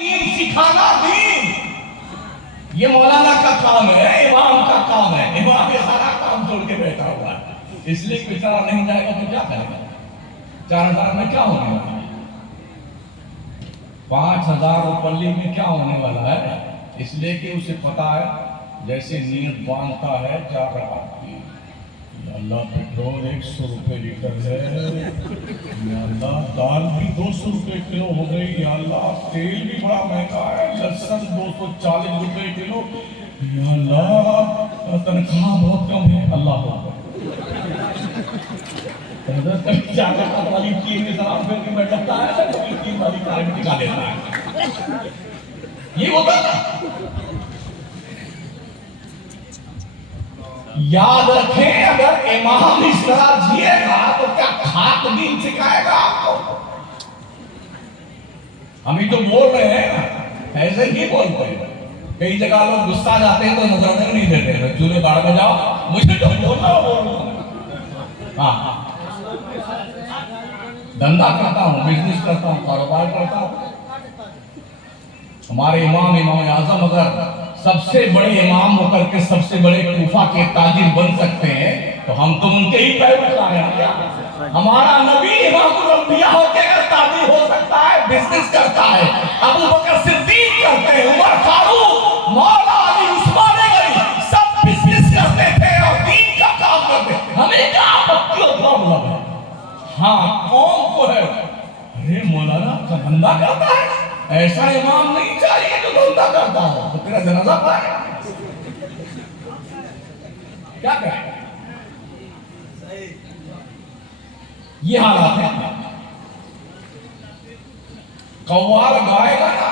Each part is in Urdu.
دین سکھانا دین یہ مولانا کا کام ہے، امام کا کام ہے۔ امام یہ سارا کام چھوڑ کے بیٹھا ہوا ہے، اس لیے بیچارہ نہیں جائے گا تو کیا کرے گا؟ 4000 میں کیا ہونے والا ہے؟ 5000 روپلی میں کیا ہونے والا ہے؟ اس لیے کہ اسے پتا ہے جیسے نیت باندھتا ہے 4 رکعت کی، یا اللہ پیٹرول 100 روپے لیٹر ہے، یا اللہ دال بھی 200 روپے کلو ہو گئی، یا اللہ تیل بھی بڑا مہنگا ہے، لہسن 240 روپے کلو، یا اللہ تنخواہ بہت کم ہے، اللہ اکبر۔ حضرت کبھی 4 رکعت والی چیز کے سلام پھر کے بیٹھ جاتا ہے، کبھی 3 والی کار میں ٹکا دیتا ہے۔ یہ ہوتا نا، یاد رکھیں اگر امام اس طرح جیے گا تو کیا کھاک دین سکھائے گا آپ کو؟ ہم ہی تو بول رہے ہیں، ایسے ہی بولتے ہیں۔ کئی جگہ لوگ غصہ جاتے ہیں تو نظر نہیں دیتے، چولہے باڑ میں جاؤ، مجھے تو بولنا ہاں، دھندا کرتا ہوں، بزنس کرتا ہوں، کاروبار کرتا ہوں۔ ہمارے امام اعظم اگر سب سے بڑے امام ہو کر کے سب سے بڑے کوفہ کے تاجر بن سکتے ہیں تو ہم تو ان کے ہی پیروکار ہیں۔ ہمارا نبی امام الانبیاء ہو کے اگر تاجر ہو سکتا ہے، بزنس کرتا ہے، ابو بکر صدیق کرتے ہیں، عمر فاروق، مولا علی، عثمان غنی، سب بزنس کرتے تھے اور دین کا کام کرتے تھے۔ ہمیں کیا آپتی اور پرابلم ہے؟ ہاں قوم کو ہے، ارے مولانا کا دھندا کرتا ہے، ایسا امام نہیں چاہیے جو دھندا کرتا ہو، تو تیرا جنازہ پائے کیا کہے؟ یہ حالات ہے۔ قوال گائے گا نا،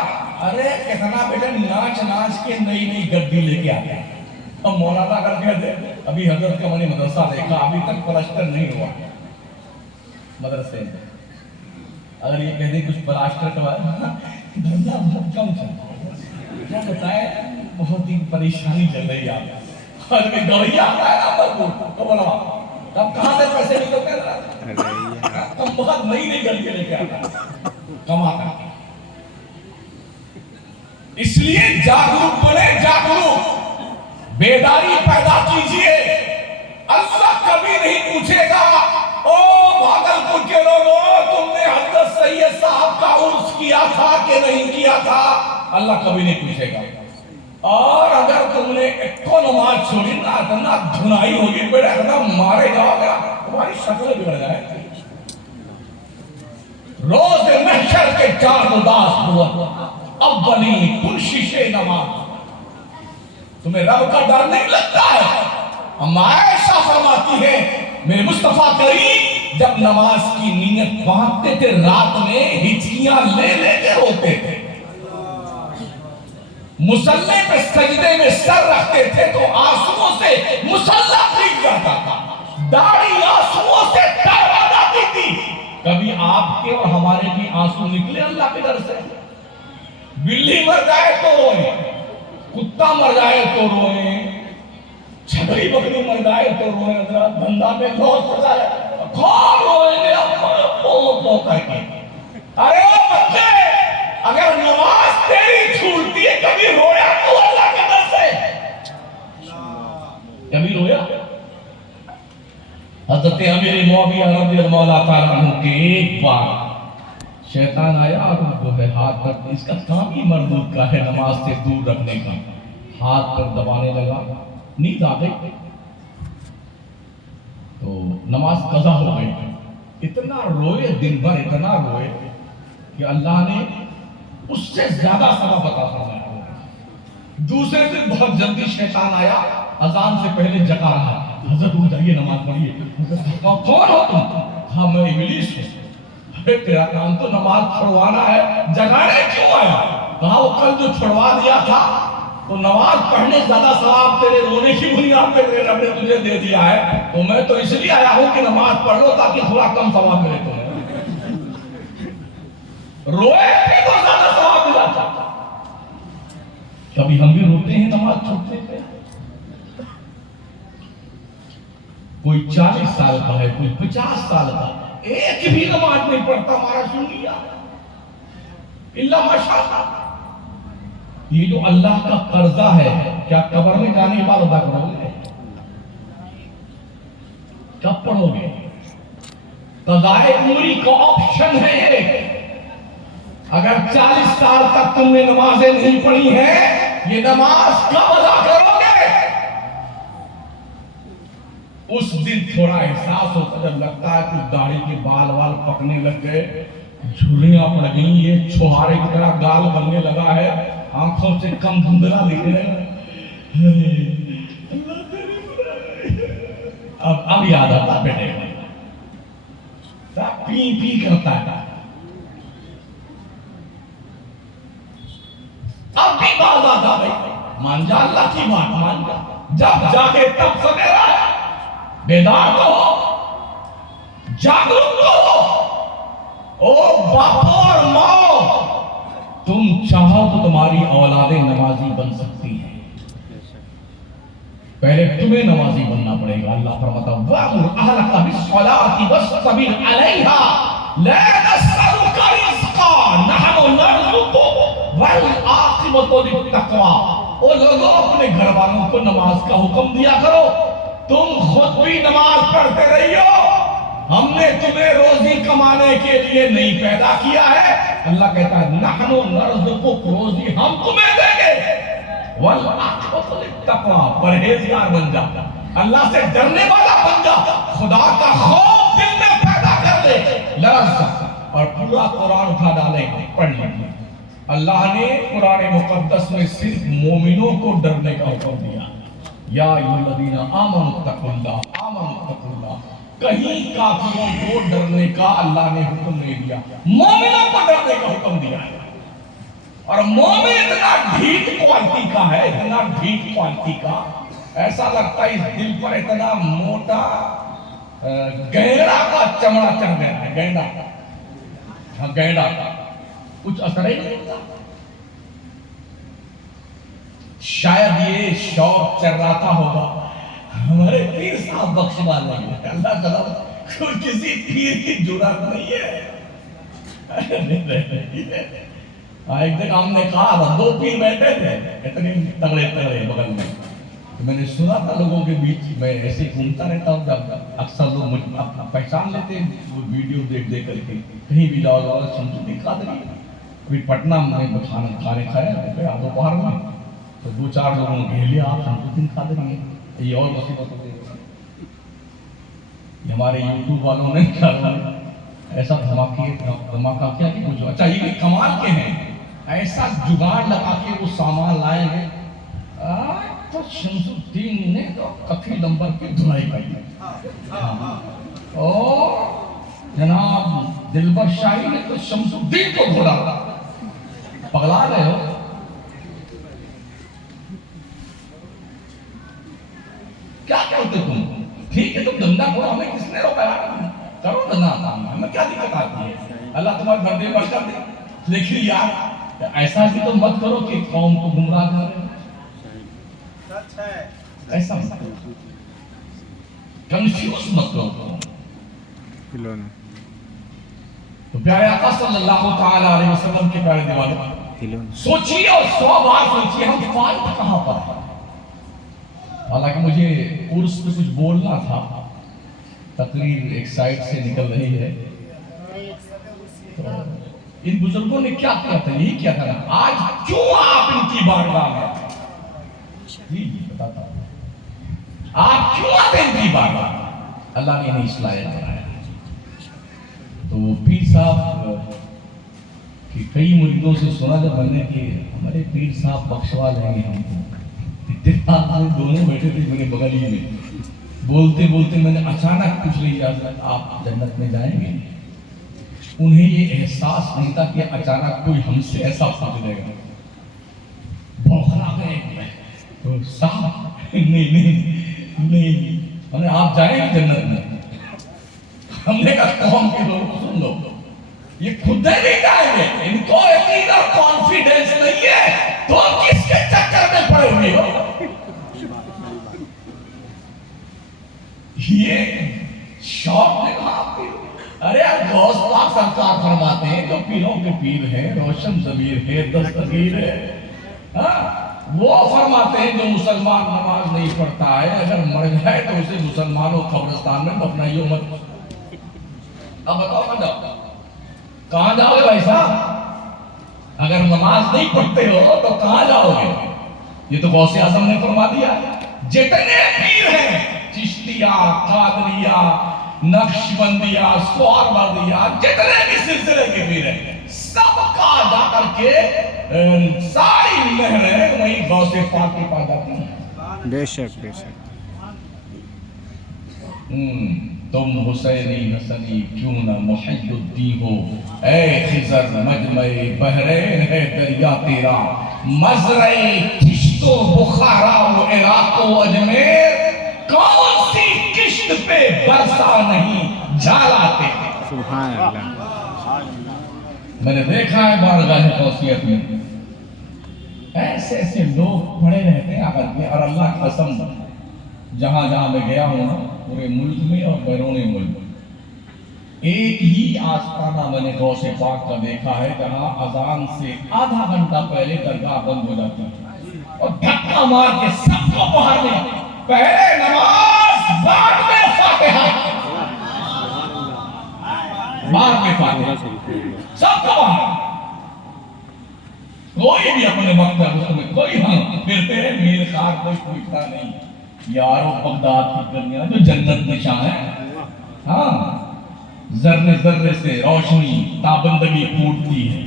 ارے کتنا بیٹا ناچ ناچ کے نئی نئی گدی لے کے آتے ہیں۔ اب مولانا اگر کہہ دے ابھی حضرت کا منی مدرسہ دیکھا، ابھی تک پلاسٹر نہیں ہوا مدرسے میں، اگر یہ کہہ دیں کچھ پلاسٹر کا دھندا بہت کم چلتا ہے، کیا بتائے بہت ہی پریشانی چل رہی ہے۔ اور میں گویا آتا ہے نا مربوط تو بولا اب کہاں سے پیسے نکلتے ہیں؟ تم بہت نئی نئی گلیاں لے کے آتا کماتا۔ اس لیے جاگروک بنے، جاگروک بیداری پیدا کیجئے۔ اللہ کبھی نہیں پوچھے گا او بھاگلپور کے لوگوں تم نے حضرت سید صاحب کا عرس کیا تھا کہ نہیں کیا تھا، اللہ کبھی نہیں پوچھے گا۔ اور اگر تم نے ایک کو نماز چھوڑی نا، اتنا دھنائی ہوگی، بیٹا اتنا مارے جاؤ گا تمہاری شکل بگڑ جائے۔ روز محشر کے 4 اداس بوت اولی پرشش نماز، تمہیں رب کا ڈر نہیں لگتا ہے؟ اما عائشہ فرماتی ہے میرے مصطفیٰ کریم جب نماز کی نیت باندھتے تھے رات میں ہچکیاں لے لے کے روتے تھے، مصلی پہ سجدے میں سر رکھتے تھے تو آنسوؤں سے مصلی بھیگ جاتا تھا، داڑھی آنسوؤں سے ٹہرا جاتی تھی۔ کبھی آپ کے اور ہمارے بھی آنسو نکلے اللہ کے در سے؟ بلی مر جائے تو روئیں، کتا مر جائے تو روئیں، چھگڑی بکری مر جائے تو روئیں، دھندا میں بہت پڑا ہے کھول روئیں گے ارے بچے اگر نماز تیری چھوٹتی ہے کبھی رویا تو اللہ کے در سے؟ کبھی رویا؟ حضرت امیر معاویہ رضی اللہ تعالیٰ عنہ کے ایک بار شیطان آیا اور جو ہے ہاتھ پر، اس کا کام ہی مردود کا ہے نماز سے دور رکھنے کا، ہاتھ پر دبانے لگا، نیند آ گئی تو نماز قضا ہو گئی۔ اتنا روئے دن بھر، اتنا روئے کہ اللہ نے اس سے زیادہ ثواب عطا فرمایا۔ دوسرے دن بہت جلدی شیطان آیا، اذان سے پہلے جگا رہا، حضرت اٹھ جائیے نماز پڑھیے۔ کون ہو تم؟ ہاں میں ابلیس ہوں۔ تیرا کام تو نماز چھڑوانا ہے، جگانے کیوں آیا؟ کہا وہ کل جو چھڑوا دیا تھا تو نماز پڑھنے زیادہ ثواب تیرے رونے کی بنیاد پہ تیرے رب نے تجھے دے دیا ہے، تو میں تو اس لیے آیا ہوں کہ نماز پڑھ لو تاکہ تھوڑا کم ثواب ملے تمہیں۔ روئے تھے تو زیادہ ثواب ملا تھا۔ کبھی ہم بھی روتے ہیں نماز چھوڑتے تھے، کوئی 40 سال کا ہے، کوئی 50 سال کا، ایک بھی نماز نہیں پڑھتا، ہمارا سن لیا اللہ ماشاءاللہ۔ یہ جو اللہ کا قرضہ ہے، کیا قبر میں جانے کے بعد ادا کرو گے؟ کب پڑھو گے؟ قضائے عمری کا آپشن ہے یہ۔ اگر 40 سال تک تم نے نمازیں نہیں پڑھی ہیں، یہ نماز کب ادا کرو گے؟ اس دن تھوڑا احساس ہوتا جب لگتا ہے کہ داڑھی کے بال پکنے لگ گئے، جھریاں پڑ گئیں، یہ چھوہارے کی طرح گال بننے لگا ہے، آنکھوں سے کم دھندلا دکھ رہے ہیں۔ اب یاد آتا بیٹے پی پی کرتا ہے، اب بھی بات آتا بھائی مان جا، اللہ کی بات مان جا، جب جاگے تب سویرا ہے، بیدار تو ہو، جاگرک تو ہو۔ او باپو اور ماں، تم چاہو تو تمہاری اولادیں نمازی بن سکتی ہیں، پہلے تمہیں نمازی بننا پڑے گا۔ اللہ فرماتا وَأْمُرْ أَهْلَكَ بِالصَّلَاةِ وَاصْطَبِرْ عَلَيْهَا لَا نَسْأَلُكَ رِزْقًا نَحْنُ نَرْزُقُكَ وَالْعَاقِبَةُ لِلتَّقْوَىٰ۔ او لوگوں، اپنے گھر والوں کو نماز کا حکم دیا کرو، تم خود بھی نماز پڑھتے رہیو، ہم نے تمہیں روزی کمانے کے لیے نہیں پیدا کیا ہے۔ اللہ کہتا ہے نَحْنُ نَرْزُقُكَ، روزی ہم تمہیں دیں گے، وَالْعَاقِبَةُ لِلتَّقْوَىٰ، پرہیزگار بن جا، اللہ سے ڈرنے والا بن جا، خدا کا خوف دل میں پیدا کر لے، لرز اور پورا قرآن اٹھا ڈالے، پڑھ لیں۔ اللہ نے قرآن مقدس میں صرف مومنوں کو ڈرنے کا حکم دیا، یا ایھا الذین آمنوا اتقوا اللہ، آمنوا اتقوا اللہ، کہیں کافروں کو ڈرنے کا اللہ نے حکم نہیں دیا، مومنوں کو ڈرنے کا حکم دیا ہے۔ اور مومن اتنا ڈھیٹ کوالٹی کا ہے، اتنا ڈھیٹ کوالٹی کا، ایسا لگتا ہے اس دل پر اتنا موٹا گینڈا کا چمڑا چڑھ گیا ہے، گینڈا کا، ہاں گینڈا کا، کچھ اثر ہی نہیں ہوتا۔ شاید یہ شوق چراتا ہوگا ہمارے پیر صاحب بخش والے ہیں، اللہ تعالیٰ کوئی کسی پیر کی جرات نہیں ہے۔ ایک دن ہم نے کہا تھا، 2 پیر بیٹھے تھے اتنے تگڑے تگڑے بغل میں، تو میں نے سنا تھا لوگوں کے بیچ میں ایسے گھومتا رہتا ہوں، جب اکثر لوگ مجھے پہچان لیتے ہیں وہ ویڈیو دیکھ دیکھ کر کے، کہیں بھی جاؤ شمس الدین قادری، پھر پٹنہ میں کھانے کھایا دوپہر میں، تو 2-4 لوگوں نے گھیر لیا، آپ شمس الدین قادری ہیں، یہ اور مصیبت ہو گئی۔ ہمارے یوٹیوب والوں نے ایسا دھماکہ کیا کہ کچھ، اچھا یہ بھی کمال کے ہیں، ایسا جگاڑ لگا کے وہ سامان لائے ہیں، تو شمس الدین نے تو کتھی نمبر کی دھلائی کی، اور جناب دلبر شاہی نے تو شمس الدین کو دھلا، پگلا رہے ہو۔ کیا کرتے تم؟ ٹھیک ہے تم دھندا کرو، ہمیں کس نے روکا؟ کرو دھندا، ہمیں کیا دقت آتی ہے؟ اللہ تمہارے بندے بچ کر دے، لیکن یار ایسا بھی تو مت کرو کہ قوم کو گمراہ کرے، ایسا مت کرو، کنفیوز مت کرو۔ تو پیارے آقا صلی اللہ تعالی علیہ وسلم کے پیارے دیوانے، سوچیے اور 100 بار سوچیے ہم فالٹ کہاں پر ہیں۔ حالانکہ مجھے عرس پہ کچھ بولنا تھا، تقریر ایک سائٹ سے نکل رہی ہے، تو ان بزرگوں نے کیا کیا تھا، یہی کیا تھا نا، آج کیوں آپ ان کی بارگاہ میں؟ جی بتاتا ہوں، آپ کیوں آتے ان کی بارگاہ میں؟ اللہ نے انہیں اصلاح بنایا۔ تو پیر صاحب کہ کئی مریدوں سے سنا جب میں نے کہ ہمارے پیر صاحب بخشوا لیں گے ہم کو، اتفاق میں دونوں بیٹھے تھے میرے بغل ہی میں، بولتے بولتے میں نے اچانک پوچھ لی اجازت آپ جنت میں جائیں گے؟ انہیں یہ احساس نہیں تھا کہ اچانک کوئی ہم سے ایسا پوچھ لے گا، بوکھلا گئے صاحب نہیں ہم نے آپ جائیں گے جنت میں؟ ہم نے کہا قوم کے لوگ سن لو، یہ خود نہیں جائیں گے، ان کو یقین اور کانفیڈنس نہیں ہے، تو ہم کس کے چکر میں پڑے ہوئے ہو؟ یہ شوق نے کہا ارے غوث پاک سرکار فرماتے ہیں جو پیروں کے پیر ہیں، روشن ضمیر ہے، دستگیر ہے، وہ فرماتے ہیں جو مسلمان نماز نہیں پڑھتا ہے اگر مر جائے تو اسے مسلمانوں قبرستان میں دفنائیو مت۔ اب بتاؤ کہاں جاؤ گے بھائی صاحب؟ اگر نماز نہیں پڑھتے ہو تو کہاں جاؤ گے؟ یہ تو غوث اعظم نے فرما دیا۔ جتنے پیر ہیں، چشتیہ، قادریہ، نقشبندیہ، سہروردیہ، جتنے بھی سلسلے کے پیر ہیں، سب کا جا کر کے ساری نہریں وہیں غوث پاک کے پاس جاتی ہیں۔ بے شک بے شک۔ تم حسینی حسنی کیوں نہ محی الدین ہو، اے خضر مجمع بحرین ہے دریا تیرا، مزرع کشت و بخارا و عراق و اجمیر، کون سی کشت پہ برسا نہیں جھالا تیرا۔ سبحان اللہ۔ میں نے دیکھا ہے بارگاہ غوثیت میں ایسے ایسے لوگ پڑے رہتے ہیں آقا کے، اور اللہ کی قسم جہاں جہاں میں گیا ہوں نا پورے ملک میں اور بیرون ملک، ایک ہی آستانہ میں نے غوث پاک کا دیکھا ہے جہاں اذان سے آدھا گھنٹہ پہلے درگاہ بند ہو جاتی ہے اور دھکا مار کے سب کو باہر میں، پہلے نماز بعد میں فاتحہ، بعد میں فاتحہ، سب کو باہر، کوئی بھی اپنے مقصد میں کوئی ہم پھرتے ہیں میرے خار کوئی پوچھتا نہیں۔ یارو بغداد کی گلیاں جو جنت نشان ہے، ہاں ذرے ذرے سے روشنی تابندگی پھوٹتی ہے،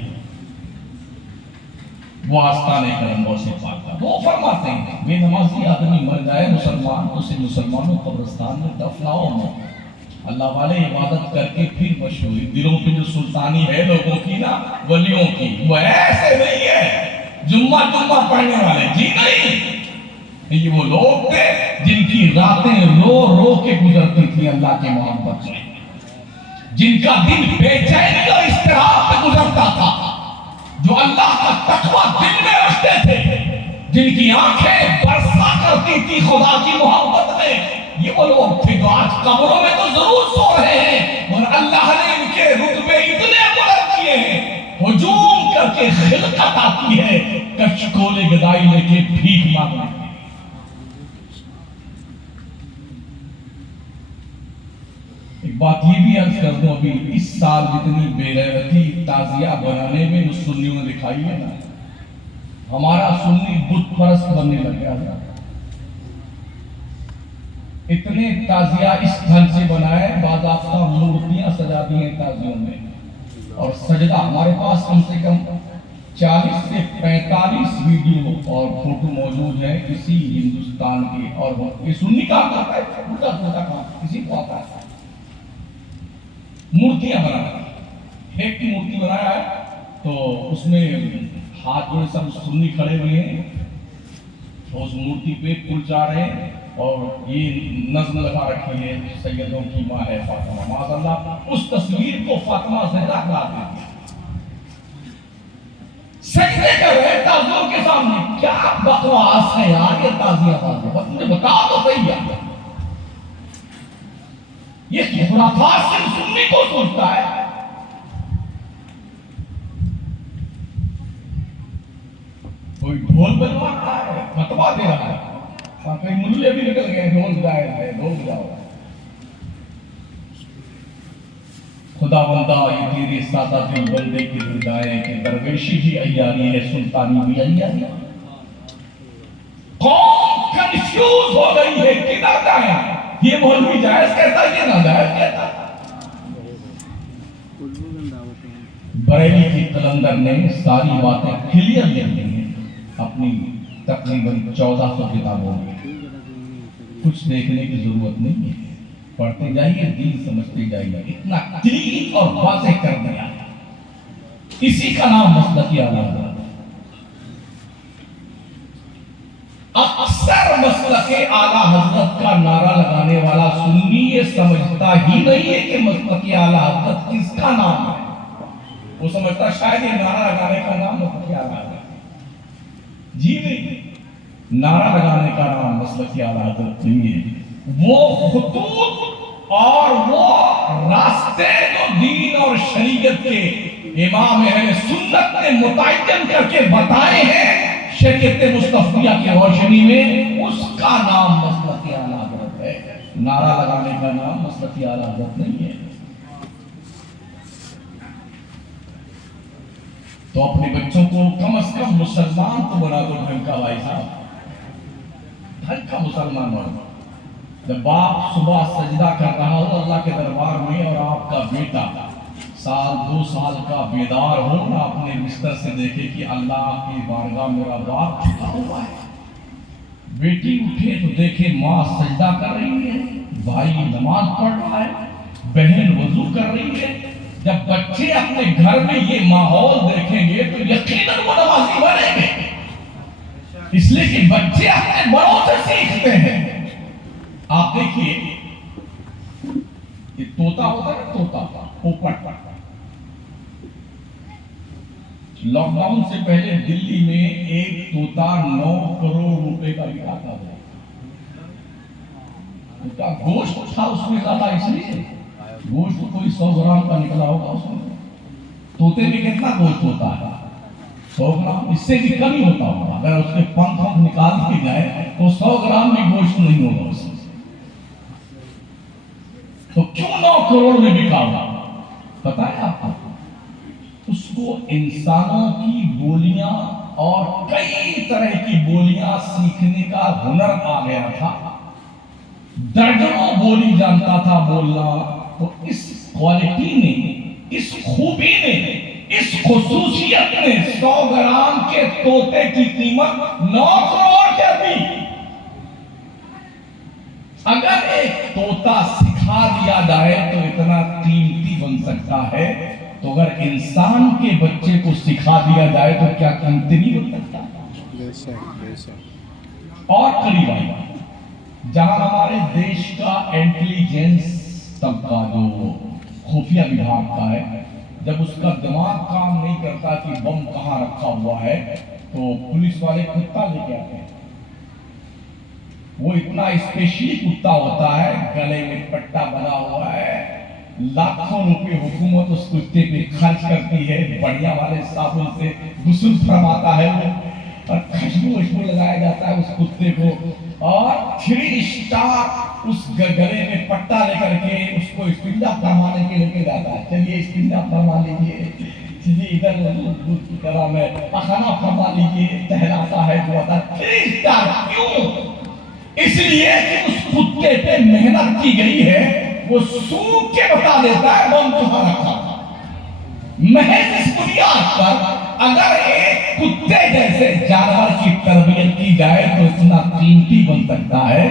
وہ آستانے کرم غوث پاک کا۔ وہ فرماتے ہیں بے نمازی آدمی مر جائے مسلمان، اسے مسلمانوں قبرستان میں دفناؤ مت۔ اللہ والے عبادت کر کے پھر مشہوری دلوں پہ جو سلطانی ہے لوگوں کی نا، ولیوں کی، وہ ایسے نہیں ہے جمعہ پڑھنے والے، جی نہیں، یہ وہ لوگ تھے جن کی راتیں رو رو کے گزرتی تھی اللہ کے محبت میں، جن کا دن بے چینی اور اضطراب پہ گزرتا تھا، جو اللہ کا تقویٰ دل میں رکھتے تھے، جن کی آنکھیں برسا کرتی تھی خدا کی محبت میں، یہ وہ لوگ تھے جو آج قبروں میں تو ضرور سو رہے ہیں اور اللہ نے ان کے رتبے اتنے بلند کیے ہیں، ہجوم کر کے خلقت آتی ہے کچکولے گدائی لے کے بھیک مانگنے۔ ایک بات یہ بھی عرض کر دوں، ابھی اس سال جتنی بے غیرتی تعزیہ بنانے میں سنیوں نے دکھائی ہے نا، ہمارا سنی بت پرست بننے لگ گیا ہے۔ اتنے تعزیہ اس ڈھنگ سے بنائے، باضابطہ مورتیاں سجا دی ہیں تعزیوں میں، اور سجدہ ہمارے پاس کم سے کم 40 سے 45 ویڈیو اور فوٹو موجود ہیں کسی ہندوستان کے، اور یہ سنی کام کرتا ہے، الٹا پلٹا کام کسی کو آتا ہے۔ مورتیاں بنانا، ایک کی مورتی بنایا ہے تو اس میں ہاتھ جوڑے سب سنی کھڑے ہوئے ہیں، اس مورتی پہ پھول چڑھا رہے ہیں اور یہ نظم لگا رکھی ہے سیدوں کی ماں ہے فاطمہ، معاذ اللہ اس تصویر کو فاطمہ زہرا قرار دیتی ہے، سجدے کر رہے تازیوں کے سامنے۔ کیا بکواس ہے یار یہ تازیہ، مجھے بتا تو صحیح ہے، یہ خرافات سے سنی کو سوچتا ہے۔ کوئی ڈھول بجوا رہا ہے، فتوا دے رہا ہے، کئی ملے بھی نکل گئے، ڈھول بجائے ہے، ڈھول بجاؤ۔ خدا بندہ یہ تیرے سادہ دل بندے کی ردائے کہ درویشی بھی عیاری ہے، سلطانی بھی عیاری ہے۔ قوم کنفیوز ہو گئی ہے، کدھر جائیں؟ یہ مولوی جائز کہتا ہے، یہ ناجائز کہتا ہے۔ بریلی کی قلندر نے ساری باتیں کلیئر لکھی ہیں اپنی تقریباً 1400 کتابوں میں، کچھ دیکھنے کی ضرورت نہیں ہے، پڑھتے جائیے، دین سمجھتے جائیے، اتنا کلیئر اور واضح کر دیا۔ اسی کا نام مسلکی اعلیٰ حضرت۔ اکثر مسلک اعلیٰ حضرت کا نعرہ لگانے والا سنی یہ سمجھتا ہی نہیں ہے کہ مسلک اعلیٰ حضرت کس کا نام ہے، وہ سمجھتا شاید یہ نعرہ لگانے کا نام مسلک اعلیٰ حضرت، جی نہیں، نعرہ لگانے کا نام مسلک اعلیٰ حضرت نہیں ہے، وہ خطوط اور وہ راستے جو دین اور شریعت کے امام اہل سنت نے متعین کر کے بتائے ہیں، شریعت مصطفیہ کی روشنی میں اس کا نام مسلک اعلی حضرت ہے، نعرہ لگانے کا نام مسلک اعلی حضرت نہیں ہے۔ تو اپنے بچوں کو کم از کم مسلمان تو بنا دو، ڈھنگ کا بھائی صاحب، ڈھنگ کا مسلمان بنا۔ جب باپ صبح سجدہ کر رہا ہو اللہ کے دربار میں اور آپ کا بیٹا سال 2 سال کا بیدار ہو نہ اپنے بستر سے دیکھے کہ اللہ کی بارگاہ میرا باپ جھکا ہوا ہے، بیٹی اٹھے تو دیکھے ماں سجدہ کر رہی ہے، بھائی نماز پڑھ رہا ہے، بہن وضو کر رہی ہے، جب بچے اپنے گھر میں یہ ماحول دیکھیں گے تو یقیناً وہ نمازی بنیں گے، اس لیے کہ بچے اپنے بڑوں سے سیکھتے ہیں۔ آپ دیکھیے یہ طوطا ہوتا ہے، طوطا پوپٹ، لاک ڈاؤن سے پہلے دلی میں ایک طوطا 9 کروڑ روپے کا بکا تھا۔ اس کا گوشت تھا اس میں زیادہ، اس لیے گوشت کوئی 100 گرام کا نکلا ہوگا اس میں۔ طوطے میں کتنا گوشت ہوتا ہے؟ 100 گرام، اس سے بھی کم ہی ہوتا ہوگا۔ اگر اس کے پنکھ نکال کے جائے تو 100 گرام بھی گوشت نہیں ہوگا اس میں۔ تو کیوں 9 کروڑ میں بکا ہوگا پتا ہے آپ کو؟ اس کو انسانوں کی بولیاں اور کئی طرح کی بولیاں سیکھنے کا ہنر آ گیا تھا، درجنوں بولی جانتا تھا بولنا۔ تو اس کوالٹی نے، اس خوبی نے، اس خصوصیت نے 100 گرام کے طوطے کی قیمت 9 کروڑ کر دی۔ اگر ایک طوطا سکھا دیا جائے تو اتنا قیمتی بن سکتا ہے، تو اگر انسان کے بچے کو سکھا دیا جائے تو کیا قیمتی نہیں بن سکتا؟ بے شک بے شک۔ اور قریب آئی جہاں ہمارے دیش کا انٹیلیجنس طبقہ جو خفیہ وبھاگ کا ہے، جب اس کا دماغ کام نہیں کرتا کہ بم کہاں رکھا ہوا ہے تو پولیس والے کتا لے کے آتے ہیں۔ وہ اتنا اسپیشلی کتا ہوتا ہے، گلے میں پٹا بنا ہوا ہے، لاکھوں روپے حکومت اس کتے پہ خرچ کرتی ہے، بڑھیا والے صابن سے غسل فرماتا ہے وہ، اور خوشبو لگایا جاتا ہے اس کتے کو، اور 3 اسٹار اس گلے میں پٹا لے کر کے اس کو استنجا فرمانے کے لے کے جاتا ہے۔ چلیے استنجا فرما لیجیے، چلیے ادھر کی طرح میں پخانہ فرما لیجیے، ٹہلاتا ہے جو آتا ہے۔ 3 اسٹار کیوں؟ اس لیے کہ اس کتے پہ محنت کی گئی ہے، وہ سوکھ کے بتا دیتا ہے بم کہاں رکھا تھا۔ محض اس بنیاد پر اگر ایک کتے جیسے جانور کی تربیت کی جائے تو اتنا قیمتی بن سکتا ہے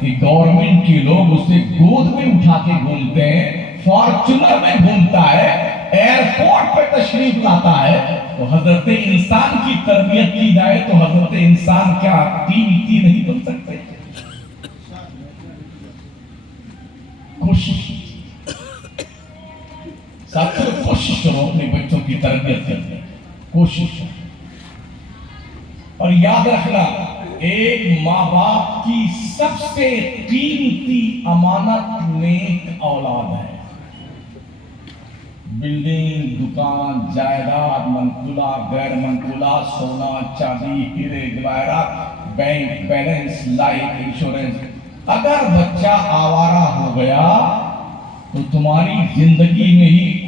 کہ گورنمنٹ کے لوگ اسے گود میں اٹھا کے گھومتے ہیں، فارچونر میں گھومتا ہے، ایئرپورٹ پہ تشریف لاتا ہے۔ تو حضرت انسان کی تربیت کی جائے تو حضرت انسان کیا قیمتی نہیں بن سکتے؟ کوشش کرو اپنے بچوں کی تربیت کرنے، کوشش کرو۔ اور یاد رکھنا، ایک ماں باپ کی سب سے قیمتی امانت نیک اولاد ہے۔ بلڈنگ، دکان، جائیداد، منقولہ، غیر منقولہ، سونا، چاندی، ہیرے جواہرات، بینک بیلنس، لائف انشورنس، اگر بچہ آوارہ ہو گیا تو تمہاری زندگی میں ہی